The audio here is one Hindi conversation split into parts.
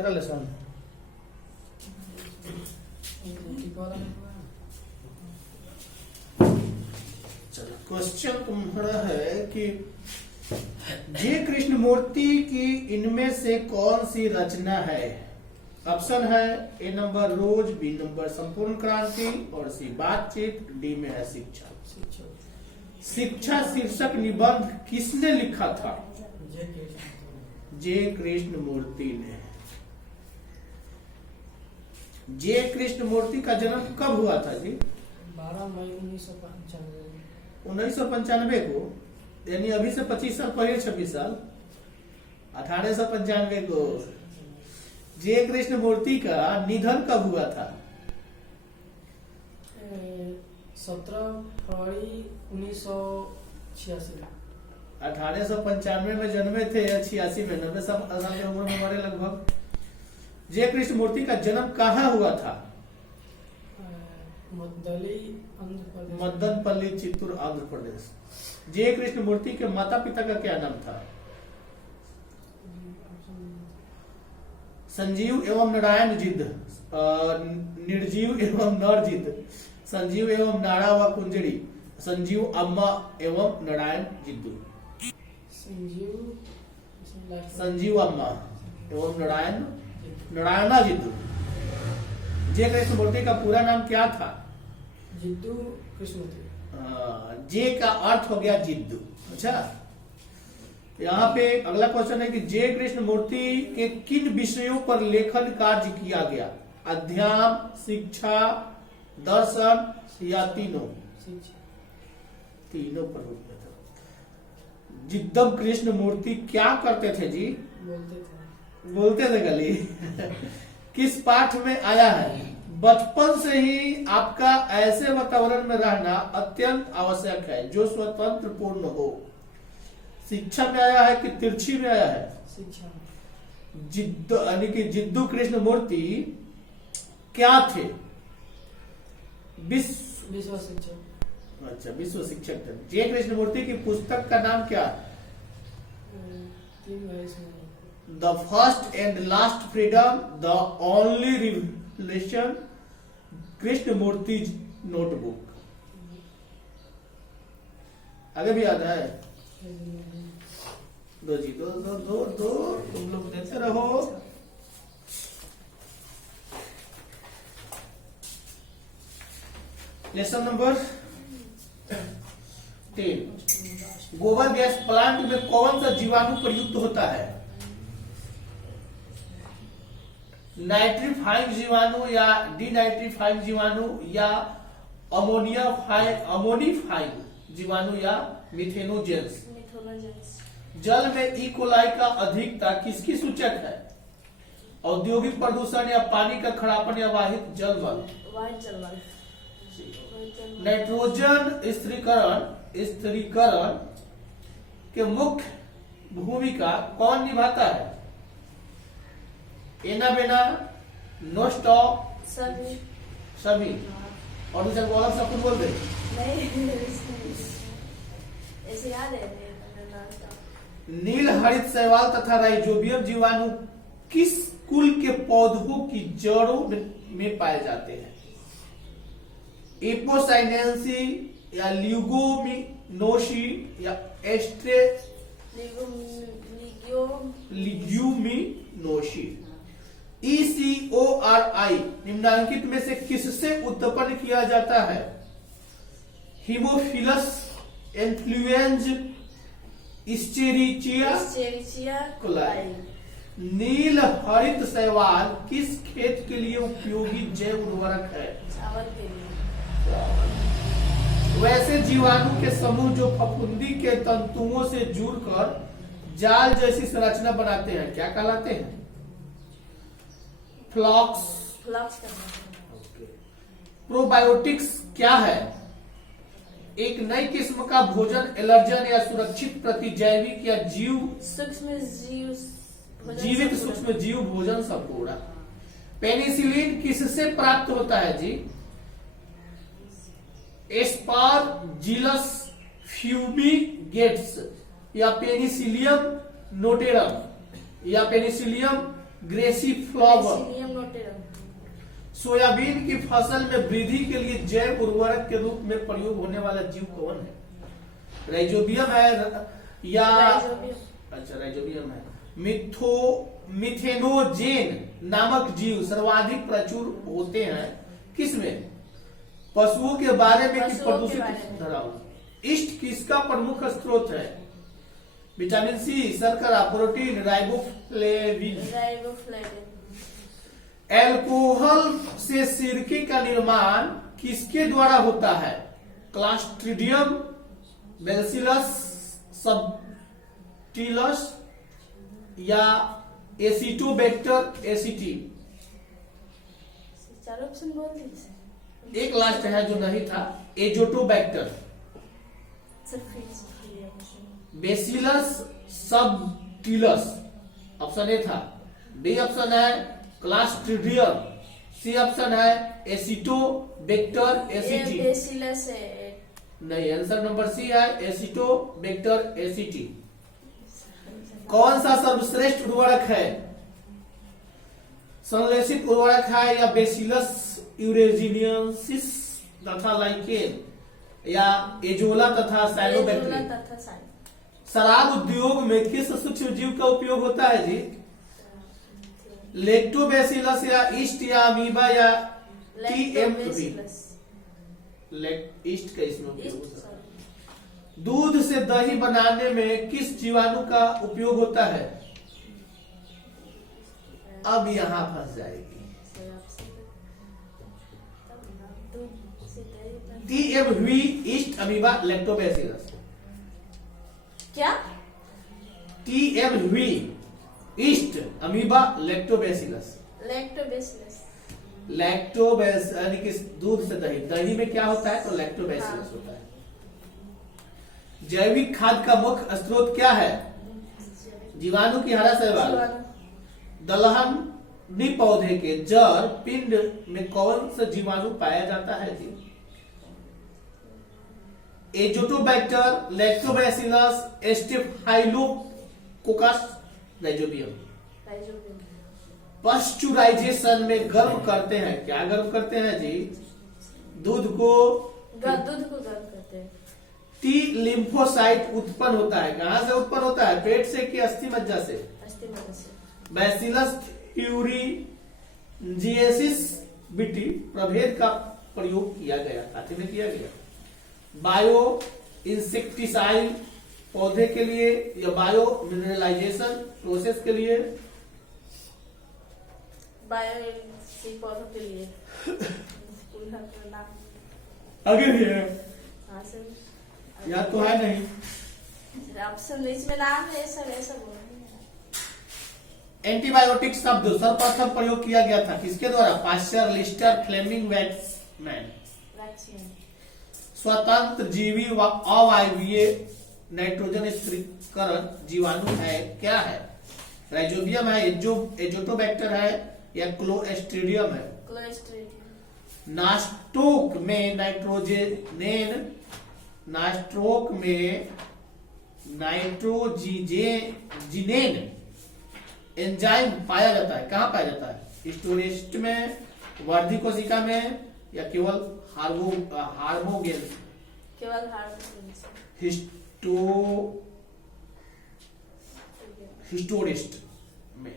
तेरा लेसन चलो, क्वेश्चन तुम्हारा है कि जे कृष्ण मूर्ति की इनमें से कौन सी रचना है? ऑप्शन है ए नंबर रोज, बी नंबर संपूर्ण क्रांति और सी बातचीत, डी में है शिक्षा। शिक्षा शीर्षक निबंध किसने लिखा था? जे कृष्ण मूर्ति ने। जे कृष्ण मूर्ति का जन्म कब हुआ था जी? 12 मई 1995 1995 को, यानी अभी से 25 साल पहले, 26 साल 1895 को। जे कृष्ण मूर्ति का निधन कब हुआ था? 17 फरवरी 1986। 1895 में जन्मे थे या 86 में? 90 साल की उम्र में हमारे लगभग। जे कृष्ण मूर्ति का जन्म कहाँ हुआ था? मदनपल्ली, चित्तूर, आंध्र प्रदेश। जे कृष्ण मूर्ति के माता पिता का क्या नाम था? संजीव एवं नारायण जिद्द, निर्जीव एवं नर जिद्द, संजीव एवं नारा व कुंजड़ी, संजीव अम्मा एवं नारायण जिद्दू। संजीव अम्मा एवं नारायणा जिद्दू। जे कृष्ण मूर्ति का पूरा नाम क्या था? जिद्दू कृष्णमूर्ति। जे का अर्थ हो गया जिद्दू। अच्छा, यहाँ पे अगला क्वेश्चन है कि जे कृष्ण मूर्ति के किन विषयों पर लेखन कार्य किया गया? अध्यात्म, शिक्षा, दर्शन या तीनों? तीनों पर हो गया था। जिद्दम कृष्ण मूर्ति क्या करते थे जी? बोलते थे गली। किस पाठ में आया है? बचपन से ही आपका ऐसे वातावरण में रहना अत्यंत आवश्यक है जो स्वतंत्र पूर्ण हो। शिक्षा में आया है कि तिरछी में आया है? शिक्षा। जिद्दू यानी कि जिद्दू कृष्ण मूर्ति क्या थे? विश्व शिक्षक। अच्छा, विश्व शिक्षक थे। जे कृष्ण मूर्ति की पुस्तक का नाम क्या? The first and last freedom, the only revelation, Krishnamurti notebook. आगे भी याद है? दो जी, दो दो दो दो, तुम लोग देते रहो। Lesson number 10। गोबर गैस प्लांट में कौन सा जीवाणु प्रयुक्त होता है? नाइट्रीफाइंग जीवाणु या डीनाइट्रीफाइंग जीवाणु या अमोनिफाइंग जीवाणु या मिथेनोजेंस? जल में ई कोलाई का अधिकता किसकी सूचक है? औद्योगिक प्रदूषण या पानी का खरापन या वाहित जल बल? नाइट्रोजन स्थिरीकरण के मुख्य भूमिका कौन निभाता है? एना बेना, नोस्टॉक, सभी। और दूसरा बोला सब कुछ बोल दे। नील हरित शैवाल तथा राइजोबियम जीवाणु किस कुल के पौधों की जड़ों में पाए जाते हैं? एपोसाइनेंसी या ल्यूगोमिनोसी या लिग्यूमिनोसी? ECORI निम्नलिखित में से किससे उत्पन्न किया जाता है? Haemophilus इन्फ्लुएंज, इस्चेरिचिया coli. नील हरित शैवाल किस खेत के लिए उपयोगी जैव उर्वरक है? चावल के लिए। वैसे जीवाणु के समूह जो फफूंदी के तंतुओं से जुड़कर जाल जैसी संरचना बनाते हैं क्या कहलाते हैं? फ्लॉक्स। प्रोबायोटिक्स क्या है? एक नई किस्म का भोजन, एलर्जन या सुरक्षित प्रतिजैविक या जीवित सूक्ष्म जीव भोजन संपूर्ण। पेनिसिलिन किससे प्राप्त होता है जी? एस्पारजिलस फ्यूमिगेट्स या पेनिसिलियम नोटेरम या पेनिसिलियम ग्रेसिफ्लोवर। Vaccinium notarum. सोयाबीन की फसल में वृद्धि के लिए जैव उर्वरक के रूप में प्रयोग होने वाला जीव कौन है? राइजोबियम है या Rhizobium. अच्छा राइजोबियम है। मिथेनोजेन नामक जीव सर्वाधिक प्रचुर होते हैं किसमें? पशुओं के बारे में कि पशुओं के प्रदूषित बारे में। धराओ। ईस्ट किसका प्रमुख स्रोत है? विटामिन सी, शर्करा, प्रोटीन, राइबोफ्लेविन। Riboflavin. एल्कोहल से सिरके का निर्माण किसके द्वारा होता है? क्लास्ट्रिडियम, बेसिलस सबटिलस या एसिटोबैक्टर एसिटी। चार ऑप्शन बोल दीजिए एक लास्ट है जो नहीं था, एजोटोबैक्टर, सर। फिर बेसिलस सबटिलस ऑप्शन ए था। बी ऑप्शन है क्लास्ट्रिडियम, सी ऑप्शन है एसिटोबैक्टर एसिटी। बेसिलस है। नहीं, आंसर नंबर सी है एसिटोबैक्टर एसिटी। कौन सा सर्वश्रेष्ठ उर्वरक है? संश्लेषित उर्वरक है या बेसिलस यूरेजिनियंसिस तथा लाइकेन या एजोला तथा साइनोबैक्टीरियम? तथा साइन। शराब उद्योग में किस सूक्ष्म जीव का उपयोग होता है जी? लैक्टोबैसिलस या ईस्ट या अमीबा या टीएमवी? ईस्ट का इसमें उपयोग होता है। दूध से दही बनाने में किस जीवाणु का उपयोग होता है? अब यहां फंस जाएगी। TMV, yeast, amoeba, lactobacillus. क्या? TMV, yeast, amoeba, lactobacillus. Lactobacillus. लैक्टोबैस यानी कि दूध से दही, दही में क्या होता है? तो लैक्टोबैसिलस होता है। जैविक खाद का मुख्य स्रोत क्या है? जीवाणु की हरा शैवाल। दलहनी पौधे के जड़ पिंड में कौन सा जीवाणु पाया जाता है जी? Azotobacter, lactobacillus, staphylococcus, rhizobium. Pasteurization में गर्म करते हैं, क्या गर्म करते हैं जी? दूध को गर्म करते हैं। टी लिम्फोसाइट उत्पन्न होता है, कहां से उत्पन्न होता है? पेट से कि अस्थि मज्जा से? अस्थि मज्जा से। बैसिलस यूरिजिएसिस बीटी प्रभेद का प्रयोग किया गया, काफी में किया गया। बायो इंसेक्टिसाइड पौधे के लिए या बायो मिनरलाइजेशन प्रोसेस के लिए? बायो पौधों के लिए। आगे भी है, हाँ सर। या तो है नहीं। ऑप्शन इसमें नाम है ऐसा बोल। एंटीबायोटिक शब्द सर्वप्रथम प्रयोग किया गया था किसके द्वारा? Pasteur, Lister, Fleming, Waksman. स्वतंत्र जीवी व अवायवीय नाइट्रोजन स्थिरीकरण जीवाणु है, क्या है? राइजोबियम है, एजोटोबैक्टर है या क्लोस्ट्रिडियम है? क्लोस्ट्रिडियम। नास्टोक में नाइट्रोजिनेन एंजाइम पाया जाता है, कहां पाया जाता है? हिस्टोरिस्ट में, वर्धी कोशिका में या केवल हार्मोगेन्स? केवल हार्मोगेन्स। हिस्टोरिस्ट में।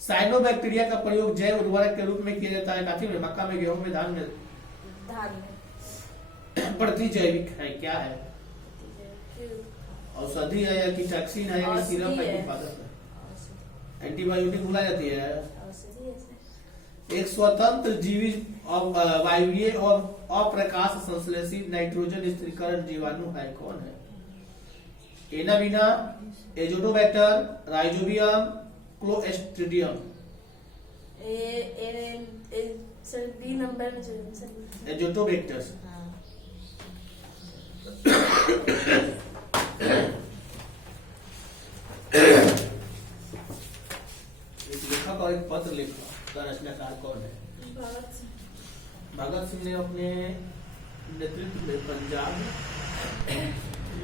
साइनोबैक्टीरिया का प्रयोग जैव उर्वरक के रूप में किया जाता है, काफी में, मक्का में, गेहूं में, धान में? प्रतिजैविक है, क्या है? औषधि है या कीटोक्सिन है या सिरप है? उत्पादक है। एंटीबायोटिक बुलाई जाती है। एक स्वतंत्र जीवी वायवीय और अप्रकाश संश्लेषित नाइट्रोजन स्थिरीकरण जीवाणु है, कौन है? Anabaena, Azotobacter, Rhizobium, Clostridium? Sir B number में जो एजोटोबैक्टर। एक लेखक और एक पत्र लेखक का रचनाकार कौन है? भगत सिंह ने अपने नेतृत्व में पंजाब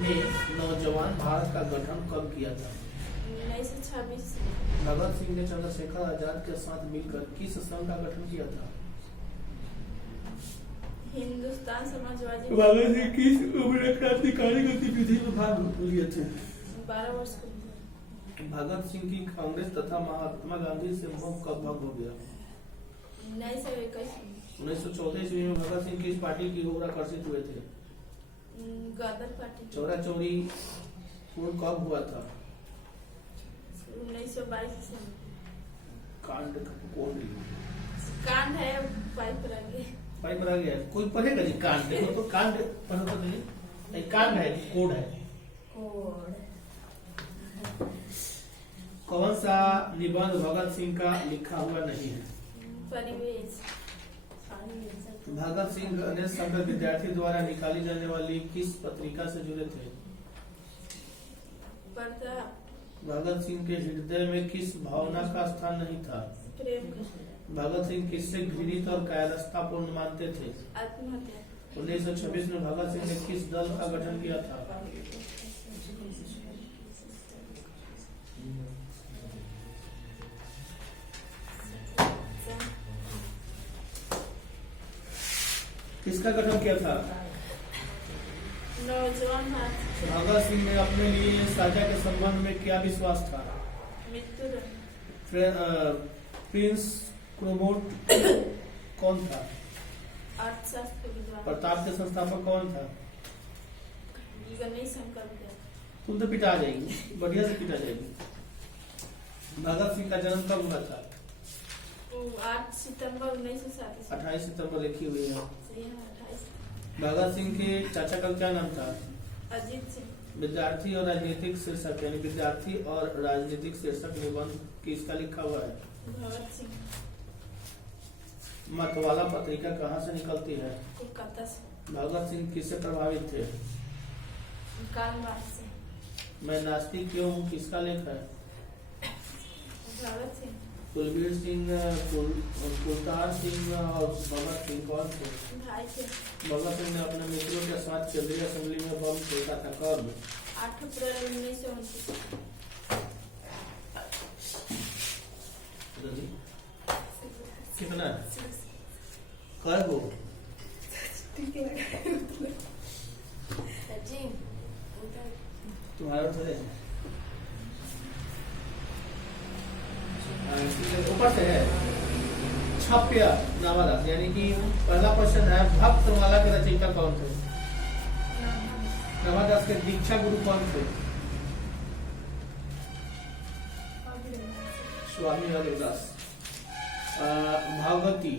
में नौजवान भारत का गठन कब किया था? 1926 भगत सिंह ने चंद्रशेखर आजाद के साथ मिलकर किस संघ का गठन किया था? हिंदुस्तान समाजवादी भगत सिंह किस उम्र क्रांतिकारी गतिविधि में भाग लिए थे? 12 वर्ष की उम्र। भगत सिंह की कांग्रेस तथा महात्मा गांधी से मोह कब भंग हो गया? 1921 1914 ईस्वी में भगत सिंह किस पार्टी की ओर आकर्षित हुए थे? गदर पार्टी चौरा चौरी पूर्ण कब हुआ था? 1922 से। कांड कौन ली? कांड है पाइप रंगे। पाइप रह गया कोई पढ़ेगा जी कांड देखो तो कांड पढ़ो तो नहीं नहीं, कांड है कोड है। कोड कौन सा निबंध भगत सिंह का लिखा हुआ नहीं है? परिवेश। भगत सिंह गणेश शंकर विद्यार्थी द्वारा निकाली जाने वाली किस पत्रिका से जुड़े थे? पर्दा भगत सिंह के हृदय में किस भावना का स्थान नहीं था? प्रेम भगत सिंह किससे घृणित और कायरतापूर्ण मानते थे? आत्महत्या 1926 में भगत सिंह ने किस दल का गठन किया था? किसका गठन किया था? नौजवान हाथ भगत सिंह ने अपने लिए साझा के संबंध में क्या विश्वास था? मृत्यु प्रिंस क्रोमोट कौन था? अर्थशास्त्र विद्वान प्रताप के संस्थापक कौन था? गणेश शंकर तुम तो पिटा जाएगी, बढ़िया से पिटा जाएगी। भगत सिंह का जन्म कब हुआ था? 8 सितंबर 1937। 28 सितंबर लिखी हुई है। 28 भगत सिंह के चाचा का क्या नाम था? अजीत सिंह। विद्यार्थी और राजनीतिक शीर्षक यानी विद्यार्थी और राजनीतिक शीर्षक निबंध किसका लिखा हुआ है? भगत सिंह। मतवाला पत्रिका कहाँ से निकलती है? कोलकाता से। भगत सिंह किससे प्रभावित थे? कार्ल मार्क्स से। मैं नास्तिक क्यों हूँ किसका लेख है? भगत सिंह। कुलबीर सिंह, कुलतार सिंह और भगत सिंह कौन थे? भाई थे। भगत सिंह ने अपने मित्रों के साथ केंद्रीय असेंबली में बम फेंका था कब? 8 अप्रैल 1929। कितना कर हो? जी तुम्हारा थोड़े ऊपर से है छाप्य नामादास यानी कि पहला क्वेश्चन है भक्तमाला के रचयिता कौन थे? नामादास के दीक्षा गुरु कौन थे? स्वामी अग्रदास। भागवती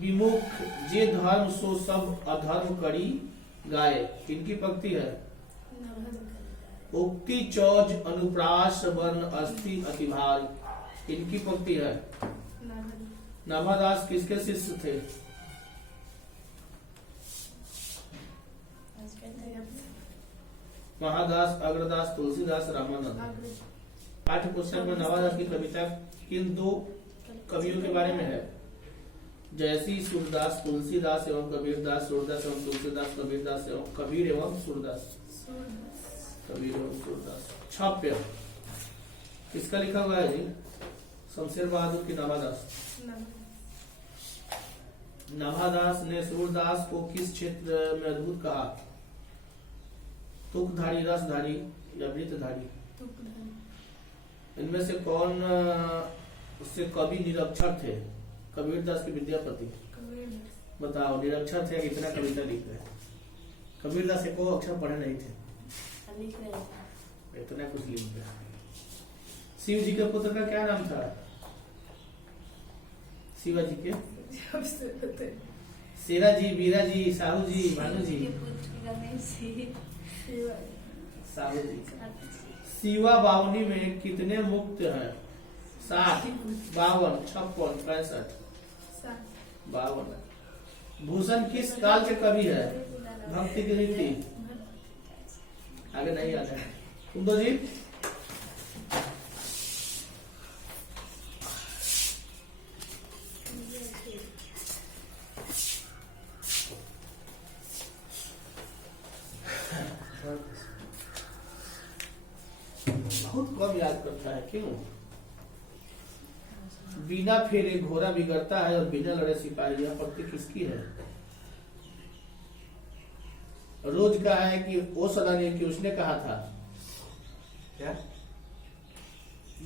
विमुख जे धर्म सो सब अधर्म करी गाय इनकी पंक्ति है। उक्ति चौज अनुप्रास वर्ण अस्थि अतिभार इनकी पंक्ति है। नाभादास किसके शिष्य थे? महादास, अग्रदास, तुलसीदास, रामानंद। पाठ्य पुस्तक में नाभादास की कविता किन दो कवियों के बारे में है? जैसी सूरदास, तुलसीदास एवं कबीरदास, सूरदास एवं तुलसीदास, कबीरदास एवं कबीर एवं सूरदास, कबीर एवं सूरदास। छाप्य किसका लिखा हुआ है जी? शमशेर बहादुर की नाभादास। नाभादास ने सूरदास को किस क्षेत्र में अद्भुत कहा? तुकधारी, रसधारी या वृत्तधारी? इनमें से कौन उससे कवि निरक्षर थे? कबीरदास के विद्यापति। बताओ निरक्षर थे कितना कविता लिख रहे? कबीरदास को अक्षर पढ़े नहीं थे, इतना कुछ लिख रहे। शिव जी के पुत्र का क्या नाम था? शिवाजी के शेरा जी, वीरा जी, साहू जी, भानु जी, साहू जी। शिवा बावनी में कितने मुक्त हैं? 60, 52, 56, 65, 52। भूषण किस काल के कवि है? भक्ति की रीति। आगे नहीं आता है। तुम दो जी बहुत कम याद करता है, क्यों? बिना फेरे घोड़ा बिगड़ता है और बिना लड़े सिपाही, यह पंक्ति किसकी है? रोज कहा है कि वो सदा नहीं कि उसने कहा था क्या?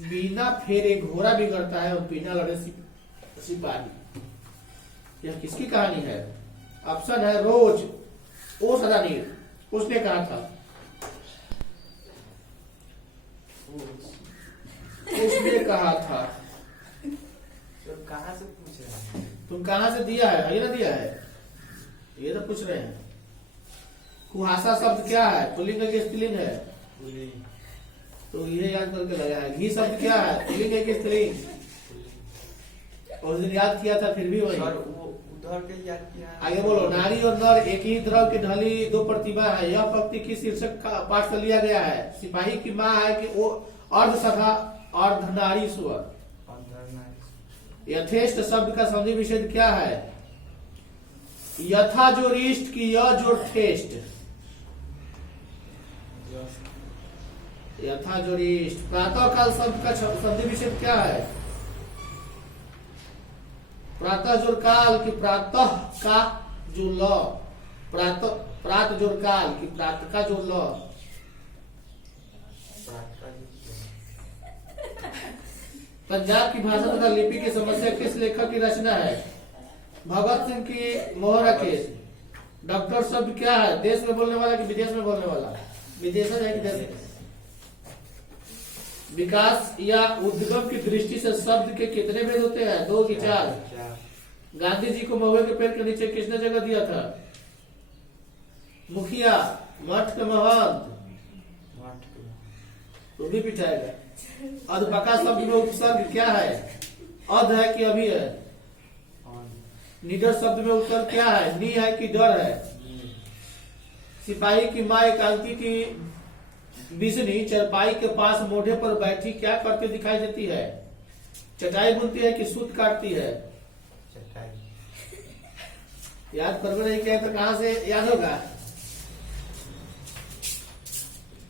बिना फेरे घोड़ा बिगड़ता है और बिना लड़े सिपाही, यह किसकी कहानी है? ऑप्शन है रोज, ओ सदा नहीं, उसने कहा था, उसने कहा था। तो कहाँ से पूछ रहे हैं? तुम कहाँ से दिया है? ये ना दिया है, ये तो पूछ रहे हैं। कुहासा शब्द क्या है? पुल्लिंग है कि स्त्रीलिंग है? तो ये याद करके लगा है। घी शब्द क्या है? पुल्लिंग है कि स्त्रीलिंग? उस दिन याद किया था, फिर भी वही। सर वो उधर के याद किया। आगे बोलो। नारी और नर एक ही द्रव की ढली दो प्रतिभा है, यह पंक्ति किस शीर्षक का पाठ से लिया गया है? सिपाही की माँ है कि वो अर्धसखा अर्धनारीश्वर? यथेष्ट शब्द का संधि विच्छेद क्या है? यथा जो रिष्ट की य जो ठेष्ट, यथा जो रिष्ट। प्रातः काल शब्द का संधि विच्छेद क्या है? प्रातः जोर काल की प्रातः का जो ल, प्रात जोर काल की प्रात का जो ल। पंजाब की भाषा तथा लिपि की समस्या किस लेखक की रचना है? भगत सिंह की मोहरा केस। डॉक्टर शब्द क्या है? देश में बोलने वाला कि विदेश में बोलने वाला? विदेशज है कि देश में? विकास या उद्गम की दृष्टि से शब्द के कितने भेद होते हैं? 2 कि 4? गांधी जी को महुए के पेड़ के नीचे किसने जगह दिया था? मुखिया, मठ के महंत? तो भी पिटाएगा। अधपका शब्द में उपसर्ग क्या है? अध है कि अभी है? निडर शब्द में उत्तर क्या है? नी है कि डर है? सिपाही की माँ एकांकी की बिजनी चरपाई के पास मोढ़े पर बैठी क्या करती दिखाई देती है? चटाई बुनती है कि सूत काटती है? याद करके नहीं कहे तो कहां से याद होगा?